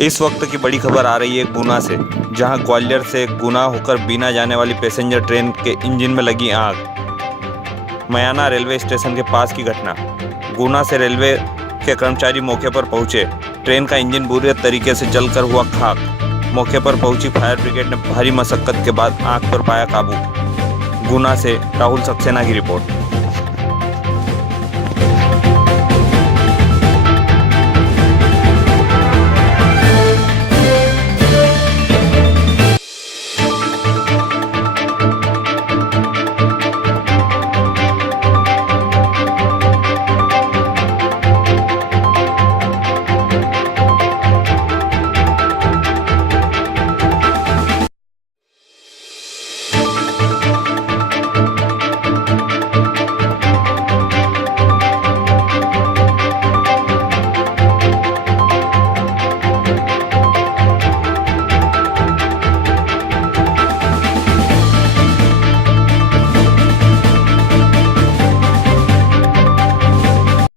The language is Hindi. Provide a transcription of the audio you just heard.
इस वक्त की बड़ी खबर आ रही है गुना से, जहां ग्वालियर से गुना होकर बीना जाने वाली पैसेंजर ट्रेन के इंजन में लगी आग। मयाना रेलवे स्टेशन के पास की घटना। गुना से रेलवे के कर्मचारी मौके पर पहुंचे। ट्रेन का इंजन बुरे तरीके से जलकर हुआ खाक। मौके पर पहुंची फायर ब्रिगेड ने भारी मशक्कत के बाद आग पर पाया काबू। गुना से राहुल सक्सेना की रिपोर्ट।